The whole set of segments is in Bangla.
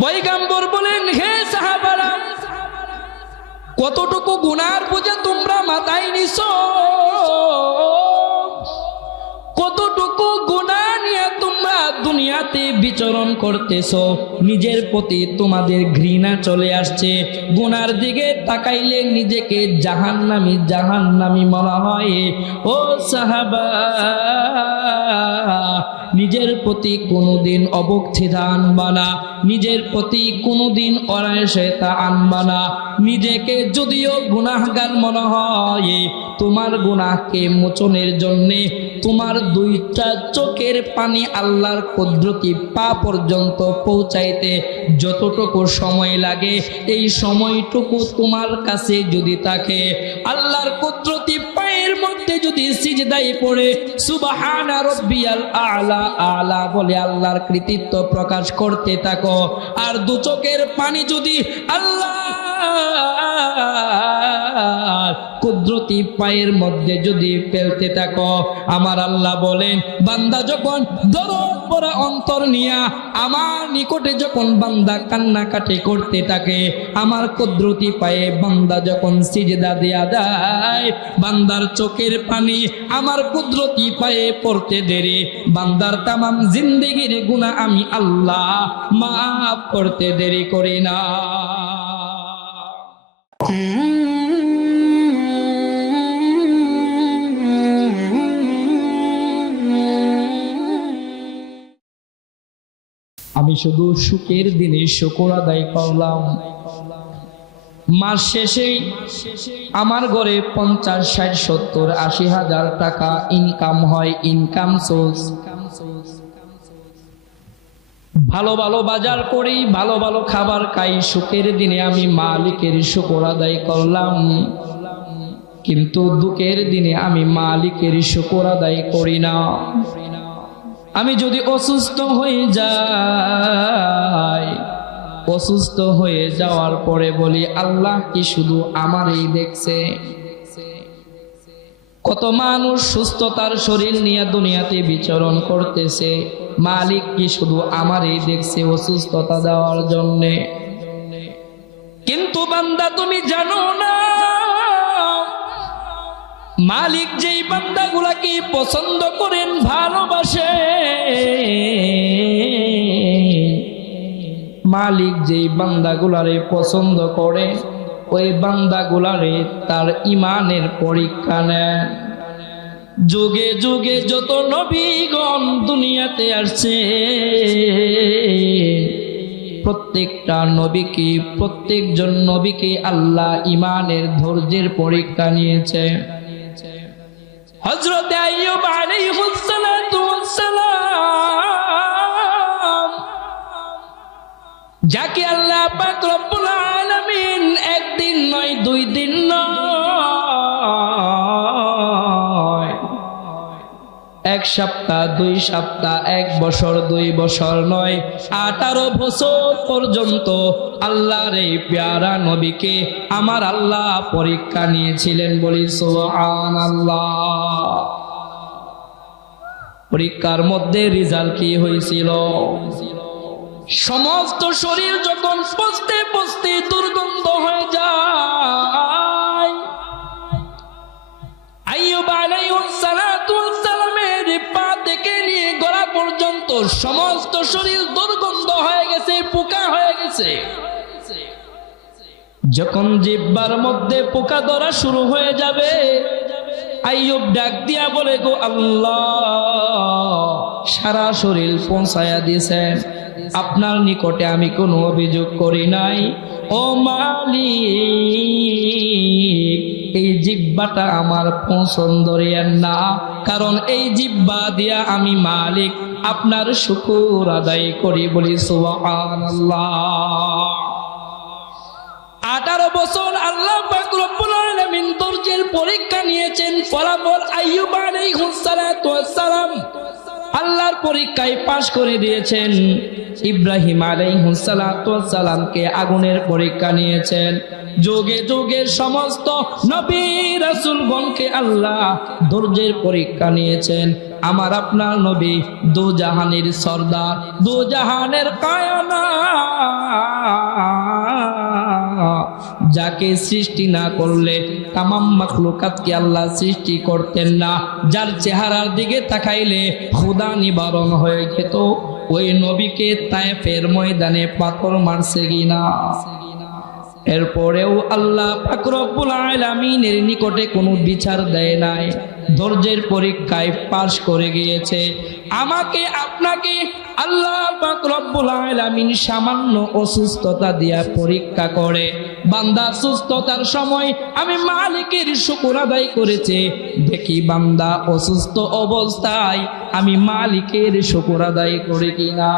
পয়গম্বর বলেন, হে সাহাবারা, কতটুকু গুনার বোঝা তোমরা মাথায় নিছো? কতটুকু গুনাহ নিয়ে তোমরা দুনিয়াতে বিচরণ করতেছো? নিজের প্রতি তোমাদের ঘৃণা চলে আসছে। গুনার দিকে তাকাইলে নিজেকে জাহান্নামী মনে হয়। ও সাহাবা, নিজের প্রতি কোনোদিন অবক্ষিতা আনবা না, নিজের প্রতি কোনোদিন অনায়াসতা আনবা না। নিজেকে যদিও গুনাহগার মনে হয়, তোমার গুনাহকে মোচনের জন্যে তোমার দুইটা চোখের পানি আল্লাহর কুদরতি পা পর্যন্ত পৌঁছাইতে যতটুকু সময় লাগে, এই সময়টুকু তোমার কাছে যদি থাকে, আল্লাহর কুদরতি পায়ের মধ্যে যদি সিজদায় পড়ে সুবহানা রাব্বিয়াল আ'লা আ'লা বলে আল্লাহর কৃতিত্ব প্রকাশ করতে থাকো, আর দু চোখের পানি যদি আল্লাহ কুদরতি পায়ের মধ্যে যদি ফেলতে থাকো, আমার আল্লাহ বলেন, বান্দা যখন দরদ ভরা অন্তর নিয়া আমার নিকটে যখন বান্দা কান্নাকাটি করতে থাকে, আমার কুদরতি পায়ে বান্দা যখন সিজদা দেয়া দেয়, বান্দার চোখের পানি আমার কুদরতি পায়ে পড়তে দেরি, বান্দার তামাম জিন্দেগির গুনাহ আমি আল্লাহ মাফ করতে দেরি করি না। আমি শুধু সুখের দিনে শুকর আদায় করলাম, মাস শেষেই আমার ঘরে 50, 60, 70, 80 হাজার টাকা ইনকাম হয়, ইনকাম সোর্স। ভালো ভালো বাজার করি, ভালো ভালো খাবার খাই, সুখের দিনে আমি মালিকের শুকর আদায় করলাম। কিন্তু দুঃখের দিনে আমি মালিকের শুকর আদায় করি না। আমি যদি অসুস্থ হয়ে যাই, অসুস্থ হয়ে যাওয়ার পরে বলি, আল্লাহ কি শুধু আমারই দেখছে? কত মানুষ সুস্থতার শরীর নিয়ে দুনিয়াতে বিচরণ করতেছে, মালিক কি শুধু আমারই দেখছে অসুস্থতা দেওয়ার জন্যে? কিন্তু বান্দা তুমি জানো না, মালিক যেই বান্দাগুলাকে পছন্দ করেন, ভালোবাসে, মালিক যেই বান্দাগুলারে পছন্দ করে, ওই বান্দাগুলারে তার ইমানের পরীক্ষা নেন। যুগে যুগে যত নবীগণ দুনিয়াতে আসছে, প্রত্যেকটা নবীকে, প্রত্যেকজন নবীকে আল্লাহ ইমানের ধৈর্যের পরীক্ষা নিয়েছে। হযরত আইয়ুব আলাইহিস সালাতু ওয়াস সালাম, যাকে আল্লাহ পাক রব্বুল আলামিন একদিন নয়, 2 দিন নয়, 1 সপ্তাহ, 2 সপ্তাহ, 1 বছর, 2 বছর নয়, 18 বছর পর্যন্ত আল্লাহর এই প্যারা নবীকে আমার আল্লাহ পরীক্ষা নিয়েছিলেন। বলি সুবহানাল্লাহ। পরীক্ষার মধ্যে রেজাল্ট কি হয়েছিল? সমস্ত শরীর যখন পচতে পচতে দুর্গন্ধ হয়ে যায়, আইয়ুব আলাইহিস সালাতু ওয়াস সালামের পা থেকে নিয়ে গলা পর্যন্ত সমস্ত শরীর দুর্গন্ধ হয়ে গেছে, পোকা হয়ে গেছে। যখন জিহ্বার মধ্যে পোকা ধরা শুরু হয়ে যাবে, আইয়ুব ডাক দিয়া বলে, গো আল্লাহ, সারা শরীর পৌঁছায়া দিয়েছেন, আপনার নিকটে আমি কোনো অভিযোগ করি নাই। ও মালিক, এই জিহ্বাটা আমার পছন্দ না, কারণ এই জিহ্বা দিয়া আমি মালিক আপনার শুকর আদায় করি। বলি সুবহানাল্লাহ। 18 বছর আল্লাহ পাক রব্বুল আলামিন ধৈর্যের পরীক্ষা নিয়েছেন। ফলাফল আইয়ুব আলাইহিস সালাতু ওয়াস সালাম আল্লাহর পরীক্ষায় পাশ করে দিয়েছেন। ইব্রাহিম আলাইহিস সালাতু ওয়াস সালামকে আগুনের পরীক্ষা নিয়েছেন। যুগে যুগে সমস্ত নবী রাসূলগণকে আল্লাহ ধৈর্যের পরীক্ষা নিয়েছেন। আমার আপনার নবী দু জাহানের সরদার, দু জাহানের কায়নাত যাকে সৃষ্টি না করলে তামাম মাখলুকাতকে আল্লাহ সৃষ্টি করতেন না, যার চেহারার দিকে তাকাইলে খোদা নিবারণ হয়ে যেত, ওই নবীকে তায়েফের ময়দানে পাথর মারছে কিনা? এরপরেও আল্লাহ পাক রব্বুল আলামিনের নিকটে কোনো বিচার দেয় নাই, ধৈর্যের পরীক্ষায় পাশ করে গিয়েছে। আমাকে আপনাকে আল্লাহ পাক রব্বুল আলামিন সামান্য অসুস্থতা দিয়া পরীক্ষা করে। বান্দা সুস্থতার সময় আমি মালিকের শুকর আদায় করেছে, দেখি বান্দা অসুস্থ অবস্থায় আমি মালিকের শুকর আদায় করি কিনা।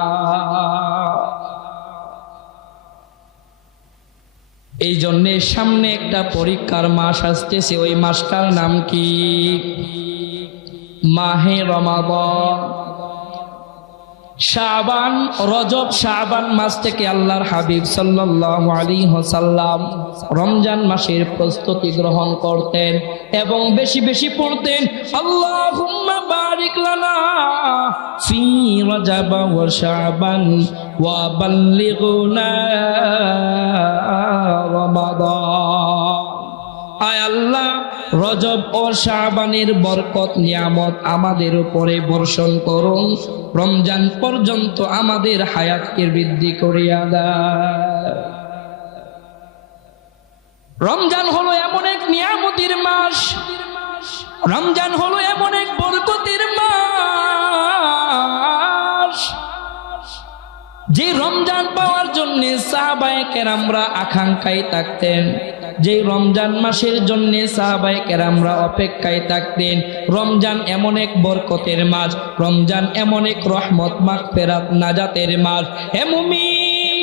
এই জন্য সামনে একটা পরীক্ষার মাস আসতেছে, ওই মাসটার নাম কি? মাহে রমাদান। শাবান, রজব শাবান মাস থেকে আল্লাহর হাবিব সাল্লাল্লাহু আলাইহি ওয়াসাল্লাম রমজান মাসের প্রস্তুতি গ্রহণ করতেন এবং বেশি বেশি পড়তেন আল্লাহুম্মা বারিক লানা ফি রজব ওয়া শাবান ওয়া বাল্লিগনা রমাদান। আয় আল্লাহ, রজব ও শাবানের বরকত নিয়ামত আমাদের উপরে বর্ষণ করুন, রমজান পর্যন্ত আমাদের হায়াতকে বৃদ্ধি করিয়া দাও। রমজান হলো এমন এক নিয়ামতের মাস, রমজান হলো এমন এক বরকতের মাস, যে রমজান পাওয়ার জন্য সাহাবায়ে কেরামরা আকাঙ্ক্ষায় থাকতেন, যে রমজান মাসের জন্য সাহাবায়ে কেরামরা অপেক্ষায় থাকতেন। রমজান এমন এক বরকতের মাস, রমজান এমন এক রহমত মাগফিরাত নাজাতের মাস। হে মুমিন,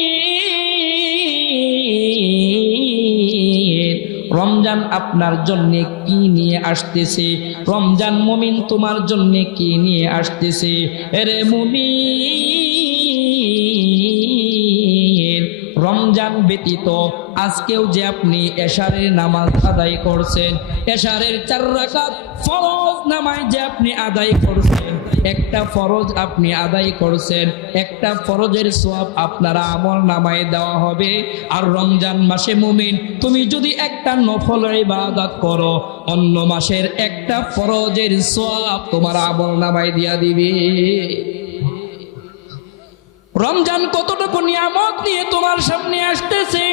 রমজান আপনার জন্য কি নিয়ে আসতেছে? রমজান মুমিন তোমার জন্য কি নিয়ে আসতেছে? আরে মুমিন, রমজান ব্যতীত আজকেও যে আপনি এশারের নামাজ আদায় করছেন, এশারের 4 রাকাত ফরজ নামাজ যে আপনি আদায় করছেন, একটা ফরজ আপনি আদায় করছেন, একটা ফরজের সওয়াব আপনার আমল নামায় দেওয়া হবে। আর রমজান মাসে মুমিন, তুমি যদি একটা নফল ইবাদত করো, অন্য মাসের একটা ফরজের সওয়াব তোমার আমল নামায় দিয়া দিবে। রমজান কতটুকু নিয়ামত নিয়ে তোমার সামনে আসতেছে।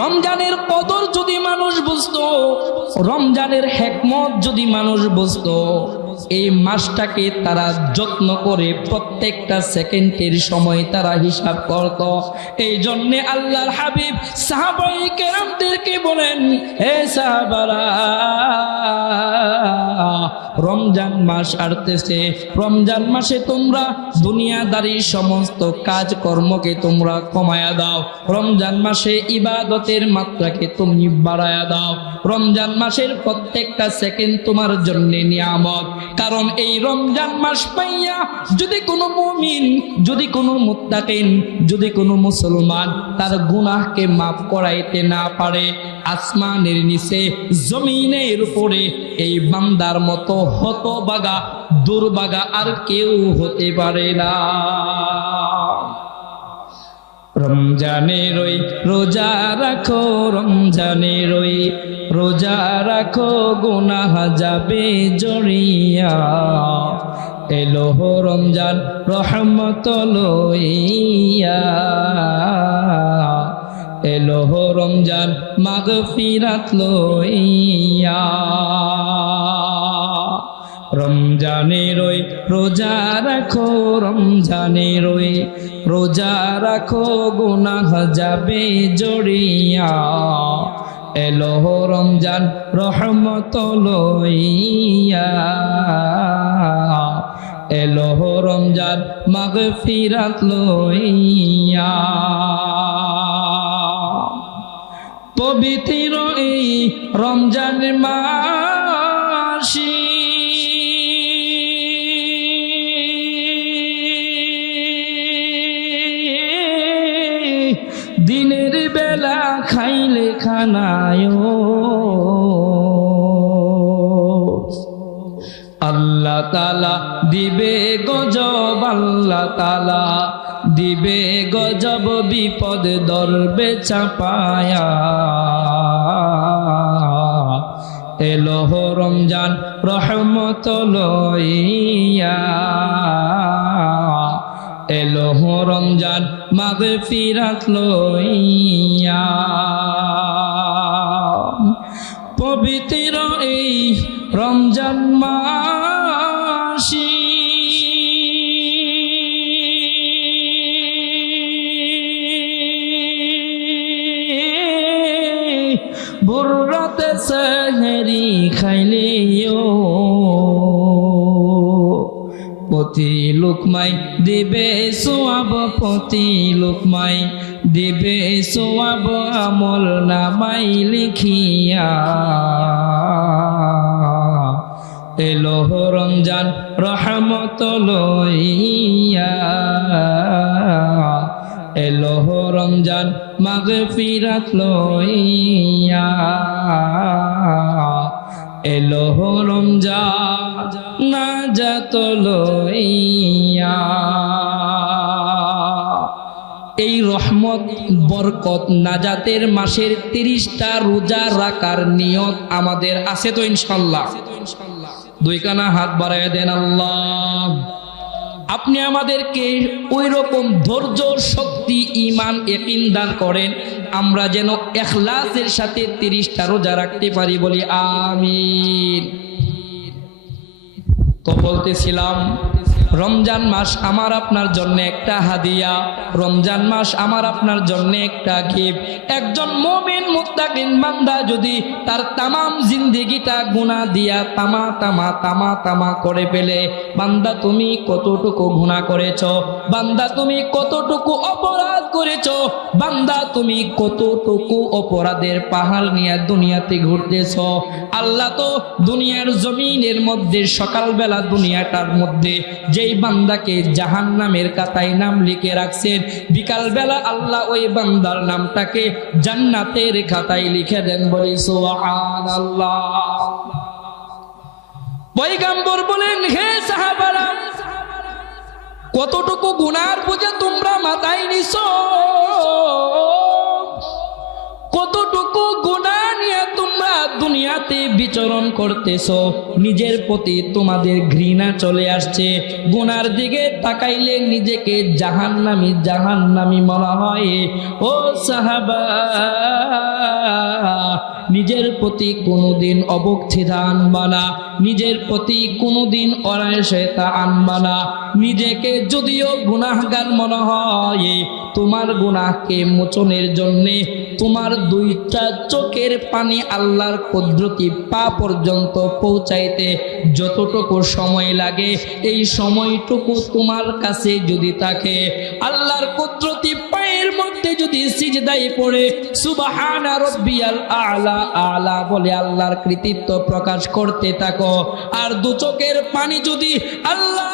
রমজানের কদর যদি মানুষ বুঝতো, রমজানের হিকমত যদি মানুষ বুঝতো, এই মাসটাকে তারা যত্ন করে প্রত্যেকটা সেকেন্ডের সময় তারা হিসাব করত। এই জন্য আল্লাহর হাবিব সাহাবায়ে কেরামদেরকে বলেন, হে সাহাবারা, রমজান মাস আসতেছে, রমজান মাসে তোমরা দুনিয়াদারির সমস্ত কাজকর্মকে তোমরা কমায়া দাও, রমজান মাসে ইবাদতের মাত্রাকে তুমি বাড়ায়া দাও। রমজান মাসের প্রত্যেকটা সেকেন্ড তোমার জন্য নিয়ামত। কারণ এই রমজান মাস পাইয়া যদি কোনো মুমিন, যদি কোনো মুত্তাকিন, যদি কোনো মুসলমান তার গুনাহকে মাফ করাইতে না পারে, আসমানের নিচে জমিনের উপরে এই বান্দার মতো হতবাগা দুর্বাগা আর কেউ হতে পারে না। রমজানের ওই রোজা রাখো, রমজানের ওই রোজা রাখো, গুনাহ যাবে জড়িয়া। এলো রমজান রহমত লইয়া, এলো রমজান মাগফিরাত লইয়া। রমজানের ওই রোজা রাখো, রমজানের ওই রোজা রাখো, গুনাহ যাবে জড়িয়া। এলো রমজান রহমত লইয়া, এলো রমজান মাগফিরাত লইয়া। পবিত্র এই রমজান মাসে দিনের বেলা খাইলে খানায় আল্লাহ তাআলা দিবে গজব, আল্লাহ তাআলা দিবে গজব বিপদ ধরবে চাপায়া। এলো রমজান রহমত লইয়া, এলো রমজান মাগফিরাত লইয়া। পবিত্র এই রমজান মাসি ভোররাতে সেহরি খাইলেও প্রতি লুকমাই দিবে সোয়াব, প্রতি লুকমাই দিবে সোয়াব আমল নামাই লিখিয়া। এলো রমজান রহমত লইয়া, এলো রমজান মাগফিরাত লইয়া, এলো রমজান নাজাত লইয়া। এই রহমত বরকত নাজাতের মাসের 30টা রোজা রাখার নিয়ত আমাদের আছে তো ইনশাআল্লাহ? দুই কানা হাত বাড়ায় দেন আল্লাহ। আপনি আমাদেরকে ওই রকম ধৈর্য, শক্তি, ঈমান, ইয়াকিন দান করেন, আমরা যেন ইখলাসের সাথে 30টা রোজা রাখতে পারি, বলি আমিন। তো বলতেছিলাম রমজান মাস আমার আপনার জন্য একটা হাদিয়া, রমজান মাস আমার আপনার জন্য একটা গিফট। একজন মুমিন মুত্তাকিন বান্দা যদি তার তামাম জিন্দেগিটা গুনাহ দিয়া তামা তামা তামা তামা করে ফেলে, বান্দা তুমি কতটুকু গুনাহ করেছো, বান্দা তুমি কতটুকু অপরাধ করেছো, বান্দা তুমি কতটুকু অপরাধের পাহাড় নিয়ে দুনিয়াতে ঘুরতেছো। আল্লাহ তো দুনিয়ার জমিনের মধ্যে সকালবেলা দুনিয়াটার মধ্যে যেই বান্দাকে জাহান্নামের খাতায় নাম লিখে রাখছেন, বিকালবেলা আল্লাহ ওই বান্দার নামটাকে জান্নাতের খাতায় লিখে দেন, বলি সুবহানাল্লাহ। পয়গম্বর বলেন, হে সাহাবারা, কতটুকু গুনার বোঝা তোমরা মাথায় নিছো, কতটুকু গুনাহ নিয়ে তোমরা দুনিয়াতে বিচরণ করতেছো, নিজের প্রতি তোমাদের ঘৃণা চলে আসছে, গুনার দিকে তাকাইলে নিজেকে জাহান্নামী জাহান্নামী মনে হয়। ও সাহাবা, নিজের প্রতি কোনোদিন অবক্ষিতা আনবা না, নিজের প্রতি কোনোদিন অনায়াসতা আনবা না। নিজেকে যদিও গুনাহগার মনে হয়, তোমার গুনাহকে মোচনের জন্যে তোমার 2টা চোখের পানি আল্লাহর কুদরতি পা পর্যন্ত পৌঁছাইতে যতটুকু সময় লাগে, এই সময়টুকু তোমার কাছে যদি থাকে, আল্লাহর কুদরতি পায়ের মধ্যে যদি সিজদায় পড়ে সুবহানা রাব্বিয়াল আ'লা আ'লা বলে আল্লাহর কৃতিত্ব প্রকাশ করতে থাকো, আর 2 চোখের পানি যদি আল্লাহ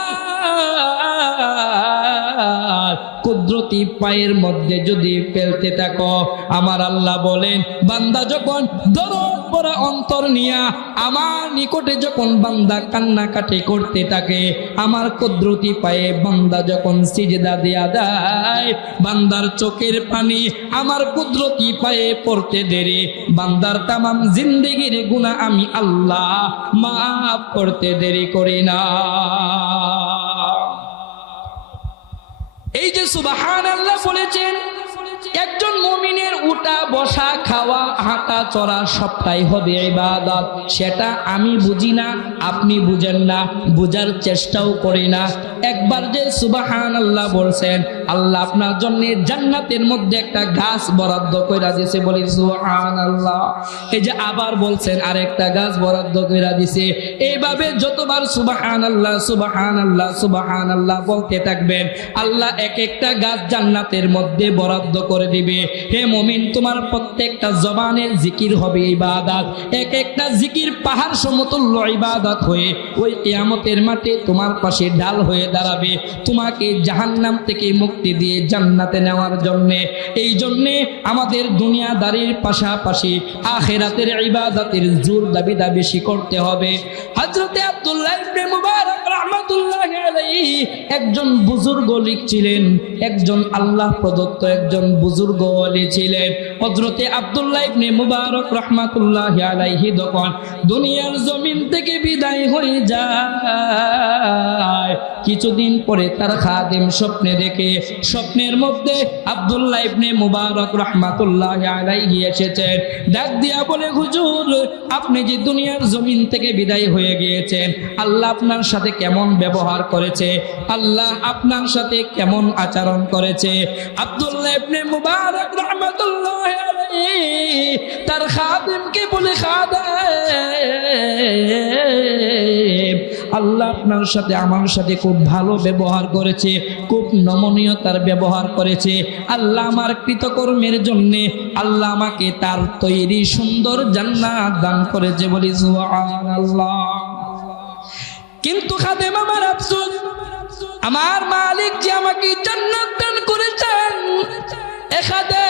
কুদরতি পায়ের মধ্যে যদি ফেলতে থাকো, আমার আল্লাহ বলেন, বান্দা যখন দরদ ভরা অন্তর নিয়া আমার নিকটে যখন বান্দা কান্নাকাটি করতে থাকে, আমার কুদরতি পায়ে বান্দা যখন সিজদা দেয়া দেয়, বান্দার চোখের পানি আমার কুদরতি পায়ে পড়তে দেরি, বান্দার তামাম জিন্দেগির গুনাহ আমি আল্লাহ মাফ করতে দেরি করি না। এই যে সুবহানাল্লাহ বলেছেন, একজন মুমিনের উঠা বসা খাওয়া হাঁটা চড়া সবটাই হবে ইবাদত। সেটা আমি বুঝি না, আপনি বুঝেন না, বুঝার চেষ্টাও করি না। একবার যে সুবহানাল্লাহ বলছেন, আল্লাহ আপনার জন্য জান্নাতের মধ্যে একটা গাছ বরাদ্দ কইরা দিয়েছে, বলি সুবহানাল্লাহ। এই যে আবার বলছেন আরেকটা গাছ বরাদ্দ কইরা দিয়েছে। এইভাবে যতবার সুবহানাল্লাহ সুবহানাল্লাহ সুবহানাল্লাহ বলতে থাকবেন, আল্লাহ এক একটা গাছ জান্নাতের মধ্যে বরাদ্দ করে দিবে। হে মুমিন, তোমার প্রত্যেকটা জবানের জিকির হবে ইবাদত, এক একটা জিকির পাহাড় সমতুল্য ইবাদত হয়ে ওই কিয়ামতের মাঠে তোমার পাশে ঢাল হয়ে দাঁড়াবে, তোমাকে জাহান্নাম থেকে মুক্তি দিয়ে জান্নাতে নেওয়ার জন্য। এই জন্য আমাদের দুনিয়াদারির পাশাপাশি আখিরাতের ইবাদতের জোর দাবিটা বেশি করতে হবে। হযরতে আব্দুল্লাহ ইবনে মুবারক রাহমাতুল্লাহি আলাইহি একজন বুজুর্গ লিখছিলেন, একজন আল্লাহ প্রদত্ত একজন বুজুর্গ ওলি ছিলেন হযরতে আব্দুল্লাহ ইবনে মুবারক রাহমাতুল্লাহি আলাইহি। যখন দুনিয়ার জমিন থেকে বিদায় হয়ে যায়, কিছুদিন পরে তার খাদেম স্বপ্নে দেখে, স্বপ্নের মধ্যে আব্দুল্লাহ ইবনে মুবারক রাহমাতুল্লাহি আলাইহি এসেছেন। ডাক দিয়া বলে, হুজুর, আপনি যে দুনিয়ার জমিন থেকে বিদায় হয়ে গিয়েছেন, আল্লাহ আপনার সাথে কেমন ব্যবহার করেছে, আল্লাহ আপনার সাথে কেমন আচরণ করেছে। আব্দুল্লাহ ইবনে মুবারক রাহমাতুল্লাহি আলাইহি তার খাদেমকে বলে, খাদেম, আল্লাহ আপনার সাথে আমার সাথে খুব ভালো ব্যবহার করেছে, খুব নমনীয়তার ব্যবহার করেছে। আল্লাহ আমার কৃতকর্মের জন্য আল্লাহ আমাকে তার তৈরি সুন্দর জান্নাত দান করেছে। বলি সুবহানাল্লাহ। কিন্তু খাদেম, আমার আফসোস, আমার মালিক যে আমাকে জান্নাত দান করেছেন, এ খাদেম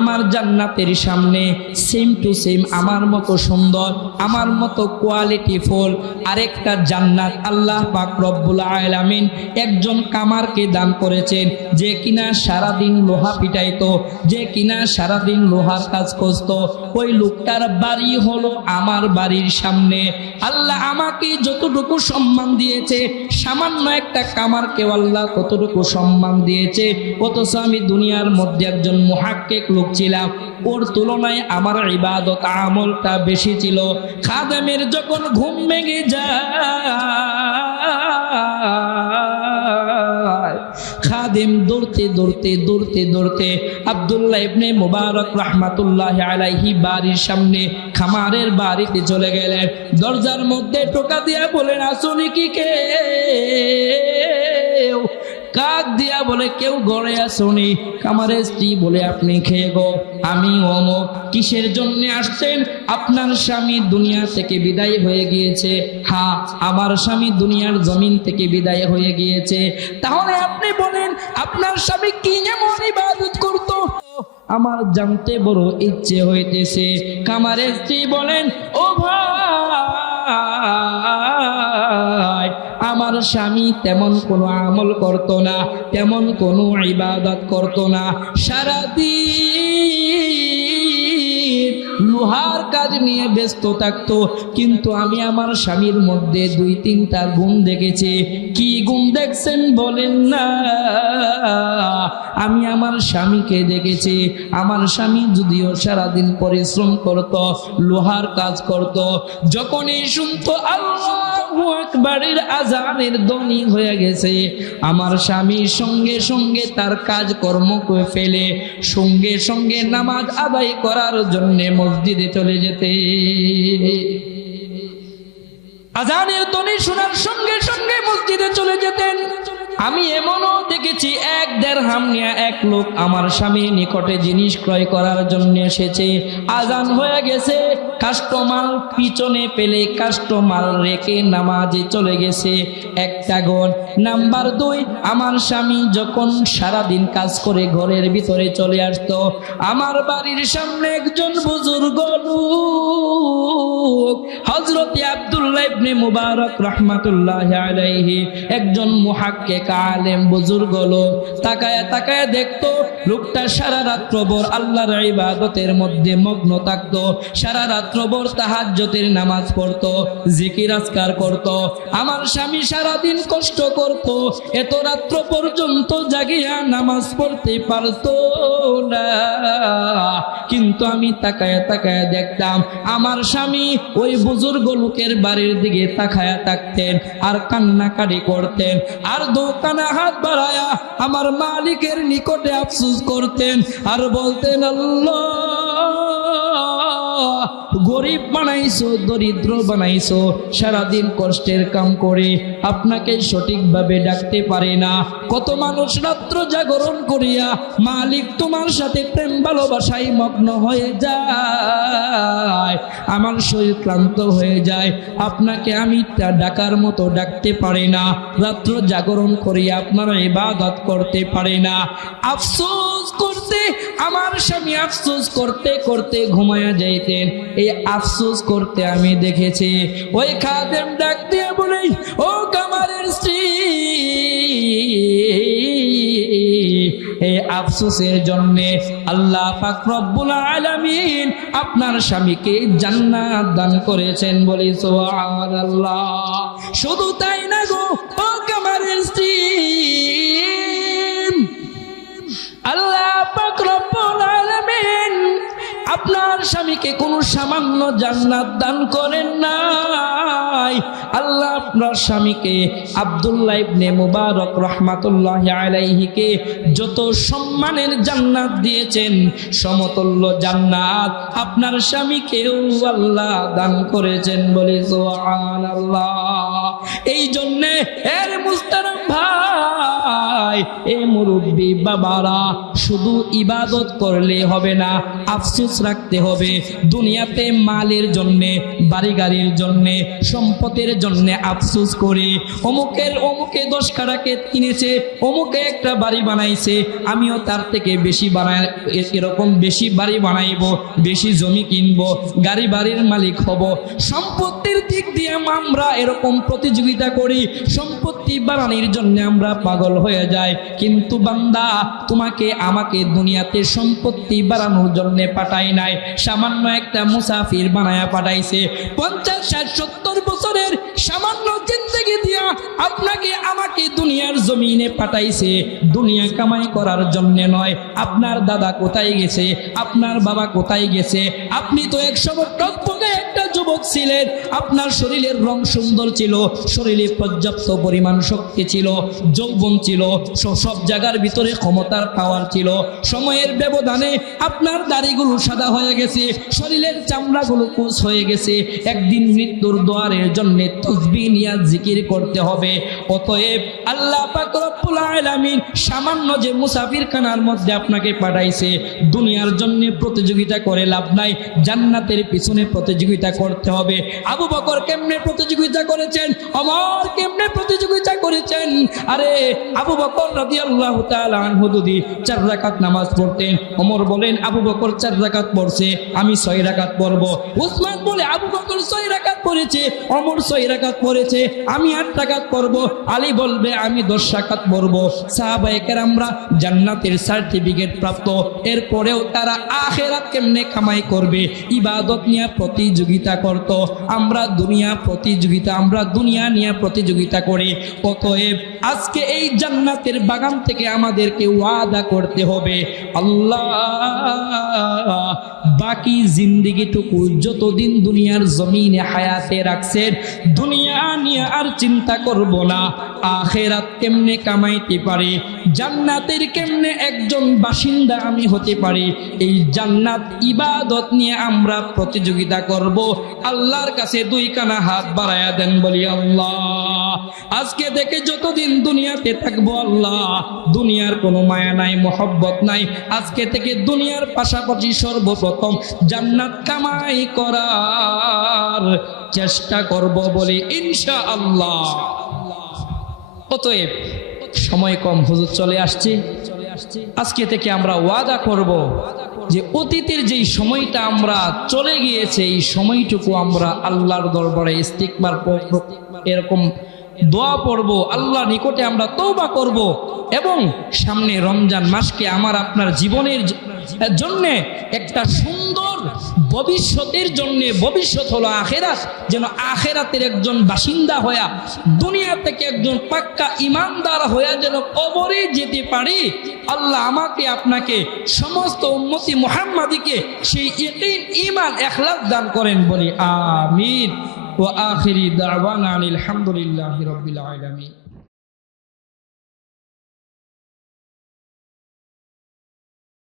আমার জান্নাতের সামনে সেম টু সেম আমার মতো সুন্দর, আমার মতো কোয়ালিটি ফুল আরেকটা জান্নাত আল্লাহ পাক রব্বুল আলামিন একজন কামারকে দান করেছেন, যে কিনা সারাদিন লোহা পিটাইতো, যে কিনা সারাদিন লোহার কাজ করতো। ওই লোকটার বাড়ি হলো আমার বাড়ির সামনে। আল্লাহ আমাকে যতটুকু সম্মান দিয়েছে, সামান্য একটা কামারকে আল্লাহ কতটুকু সম্মান দিয়েছে। অথচ আমি দুনিয়ার মধ্যে একজন মুহাক্কিক লোক ছিলাম, ওর তুলনায় আমার ইবাদত আমলটা বেশি ছিল। খাদেমের যখন ঘুম ভেঙে যায়, খাদেম দৌড়তে দৌড়তে দৌড়তে দৌড়তে আব্দুল্লাহ ইবনে মুবারক রাহমাতুল্লাহি আলাইহি বাড়ির সামনে খামারের বাড়িতে চলে গেলেন। দরজার মধ্যে টোকা দিয়া বলেন, আসুনি কি কেউ? কাক দিয়া বলে, কেউ ঘরে আসুনি। কামারের স্ত্রী বলে, আপনি খেয়ে গো, আমি অমুক। কিসের জন্য আসছেন? আপনার স্বামী দুনিয়া থেকে বিদায় হয়ে গিয়েছে। হ্যাঁ, আমার স্বামী দুনিয়ার জমিন থেকে বিদায় হয়ে গিয়েছে। তাহলে আপনি বলেন, আপনার স্বামী কি এমন ইবাদত করতো? আমার জানতে বড় ইচ্ছে হইতেছে। কামারের স্ত্রী বলেন, ও ভাই, আমার স্বামী তেমন কোনো আমল করতো না, তেমন কোনো ইবাদত করতো না। সারাদিন লোহার কাজ নিয়ে ব্যস্ত থাকতো। কিন্তু আমি আমার স্বামীর মধ্যে 2-3টা গুণ দেখেছি। কি গুণ দেখছেন বলেন না? আমি আমার স্বামীকে দেখেছি, আমার স্বামী যদিও সারাদিন পরিশ্রম করত, লোহার কাজ করত, যখনই শুনতো আল্লাহু আকবারের আজানের ধ্বনি হয়ে গেছে, আমার স্বামী সঙ্গে সঙ্গে তার কাজকর্ম করে ফেলে সঙ্গে সঙ্গে নামাজ আদায় করার জন্য মসজিদে চলে যেতে। আজানের ধ্বনি শোনার সঙ্গে সঙ্গে মসজিদে চলে যেতেন। আমি এমনও দেখেছি, 1 দিরহাম নিয়ে এক লোক আমার স্বামীর নিকটে জিনিস ক্রয় করার জন্য এসেছে। আজান হয়ে গেছে, কাস্টমার পিছনে পেলে কাস্টমার রেখে নামাজে চলে গেছে। একটা গুণ। নাম্বার 2, আমার স্বামী যখন সারাদিন কাজ করে ঘরের ভিতরে চলে আসতো, আমার বাড়ির সামনে একজন বুজুর্গ লোক হযরতে আব্দুল্লাহ ইবনে মুবারক রাহমাতুল্লাহি আলাইহি একজন মুহাক্কিক আলেম বুজুর্গ লোক, তাকায় তাকায় দেখতো লোকটা সারা রাত্রভর আল্লাহর ইবাদতের মধ্যে মগ্ন থাকতো, সারা রাত্রভর তাহাজ্জুদের নামাজ পড়তো, জিকির আজকার করতো। আমার স্বামী সারাদিন কষ্ট করতো, এত রাত্র পর্যন্ত জাগিয়া নামাজ পড়তে পারতো না। কিন্তু আমি তাকায় তাকায় দেখতাম আমার স্বামী ওই বুজুর্গ লোকের বাড়ির দিকে তাকায়া থাকতেন আর কান্নাকাটি করতেন, আর দোকানে হাত বাড়ায়া আমার মালিকের নিকটে আফসোস করতেন আর বলতেন, আল্লাহ, গরিব বানাইছো, দরিদ্র বানাইছো, সারাদিন কষ্টের কাম করে আপনাকে সঠিকভাবে ডাকতে পারে না। কত মানুষ রাত্র জাগরণ করিয়া মালিক তোমার সাথে প্রেম ভালোবাসায় মগ্ন হয়ে যায়, আমার শরীর ক্লান্ত হয়ে যায়, আপনাকে আমি ডাকার মতো ডাকতে পারি না, রাত্র জাগরণ করিয়া আপনার ইবাদত করতে পারি না। আফসোস করতে বলছে আমার স্বামী আফসোস করতে করতে ঘুমায়া যাইতেন, এই আফসোস করতে আমি দেখেছি। ওই খাদেম ডাক দিয়ে বলে, ও কামারের স্ত্রী, এই আফসোসের জন্য আল্লাহ পাক রব্বুল আলামিন আপনার স্বামীকে জান্নাত দান করেছেন, বলি সুবহানাল্লাহ। শুধু তাই না গো, ও কামারের স্ত্রী, আল্লাহ পাক রব্বুল আলামিন আপনার স্বামীকে কোনো সামান্য জান্নাত দান করেন নাই। আল্লাহ আপনার স্বামীকে আব্দুল্লাহ ইবনে মুবারক রাহমাতুল্লাহি আলাইহিকে যত সম্মানের জান্নাত দিয়েছেন, সমতুল্য জান্নাত আপনার স্বামীকেও আল্লাহ দান করেছেন, বলি সুবহানাল্লাহ। এই জন্য এর মুস্তারাম ভাই, এ মুরব্বি বাবারা, শুধু ইবাদত করলে হবে না, আফসোস রাখতে হবে। দুনিয়াতে মালের জন্যে, বাড়ি গাড়ির জন্যে, সম্পদের জন্যে আফসোস করে অমুকে 10 কাঠাকে কিনেছে, অমুকে একটা বাড়ি বানাইছে, আমিও তার থেকে বেশি বানাই, এরকম বেশি বাড়ি বানাইবো, বেশি জমি কিনবো, গাড়ি বাড়ির মালিক হব। সম্পত্তির দিক দিয়ে আমরা এরকম প্রতিযোগিতা করি, সম্পত্তি বাড়ানোর জন্য আমরা পাগল হয়ে যাই। কিন্তু বান্দা, তোমাকে আমাকে দুনিয়াতে সম্পত্তি বাড়ানোর জন্য পাঠাই নাই, সামান্য একটা মুসাফির বানায়া পাঠাইছে। 50, 60, 70 বছরের সামান্য জিন্দেগি দিয়া আপনাকে আমাকে দুনিয়ার জমিনে পাঠাইছে, দুনিয়া কামাই করার জন্য নয়। আপনার দাদা কোথায় গেছে, আপনার বাবা কোথায় গেছে? আপনি তো এক সময় টকবকে একটা যুবক ছিলেন, আপনার শরীরের রং সুন্দর ছিল, শরীরে পর্যাপ্ত পরিমাণ শক্তি ছিল, যৌবন ছিল, সব জায়গার ভিতরে ক্ষমতার পাওয়ার ছিল। সময়ের ব্যবধানে আপনার দাড়িগুলো সাদা হয়ে গেছে, শরীরের চামড়াগুলো কুচ হয়ে গেছে। একদিন মৃত্যুর দুয়ারের জন্য তাসবিহ নিয়ে জিকির করতে হবে। অতএব আল্লাহ পাক রব্বুল আলামিন সামান্য যে মুসাফিরখানার মধ্যে আপনাকে পাঠাইছে, দুনিয়ার জন্য প্রতিযোগিতা করে লাভ নাই, জান্নাতের পিছনে প্রতিযোগিতা করতে হবে। আবু বকর কেমনে প্রতিযোগিতা করেছেন, ওমর কেমনে প্রতিযোগিতা করেছেন? আরে আবু বকর রাদিয়াল্লাহু তাআলা আনহু যদি 4 রাকাত নামাজ পড়তেন, ওমর বলেন আবু বকর 4 রাকাত পড়ছে, আমি 6 রাকাত পড়ব। উসমান বলে আবু বকর 6 রাকাত পড়েছে, ওমর 6 রাকাত পড়েছে, আমি 8 রাকাত পড়ব। আলী বলবে আমি 10 রাকাত পড়ব। সাহাবায়ে কেরামরা জান্নাতের সার্টিফিকেট প্রাপ্ত, এরপরেও তারা আখিরাত কেমনে কামাই করবে ইবাদত নিয়ে প্রতিযোগিতা করত। আমরা দুনিয়া নিয়ে প্রতিযোগিতা করি। অতএব আজকে এই জান্নাতের বাগান থেকে আমাদেরকে ওয়াদা করতে হবে, আল্লাহ বাকি জিন্দেগিটুকু যতদিন দুনিয়ার জমিনে হায়াতে রাখছেন, দুনিয়া নিয়ে আর চিন্তা করব না, আখিরাত কেমনে কামাইতে পারি, জান্নাতের কেমনে একজন বাসিন্দা আমি হতে পারি, এই জান্নাত ইবাদত নিয়ে আমরা প্রতিযোগিতা করব। আল্লাহর কাছে 2 কানা হাত বাড়ায়া দেন, বলি আল্লাহ আজকে থেকে যতদিন দুনিয়াতে থাকবো, আল্লাহ দুনিয়ার কোনো মায়া নাই, মোহব্বত নাই, আজকে থেকে দুনিয়ার পাশাপাশি সর্বপ্রথম জান্নাত কামাই করার চেষ্টা করব, বলি ইনশাআল্লাহ। অতএব সময় কম, হুজুর চলে আসছে, আজকে থেকে আমরা ওয়াদা করব যে অতীতের যেই সময়টা আমরা চলে গিয়েছে, এই সময়টুকু আমরা আল্লাহর দরবারে ইস্তিগফার এরকম দোয়া পড়ব, আল্লাহ নিকটে আমরা তওবা করব, এবং সামনে রমজান মাসকে আমার আপনার জীবনের জন্য একটা সুন্দর ভবিষ্যতের জন্য, ভবিষ্যৎ হলো আখিরাত, যেন আখিরাতের একজন বাসিন্দা হয়ে দুনিয়া থেকে একজন পাক্কা ইমানদার হয়ে যেন কবরে যেতে পারি। আল্লাহ আমাকে আপনাকে সমস্ত উম্মতি মুহাম্মাদিকে সেই ইয়াকিন, ঈমান, ইখলাস দান করেন, বলি আমিন। ওয়া আখিরি দাওয়ানা আলহামদুলিল্লাহি রাব্বিল আলামিন।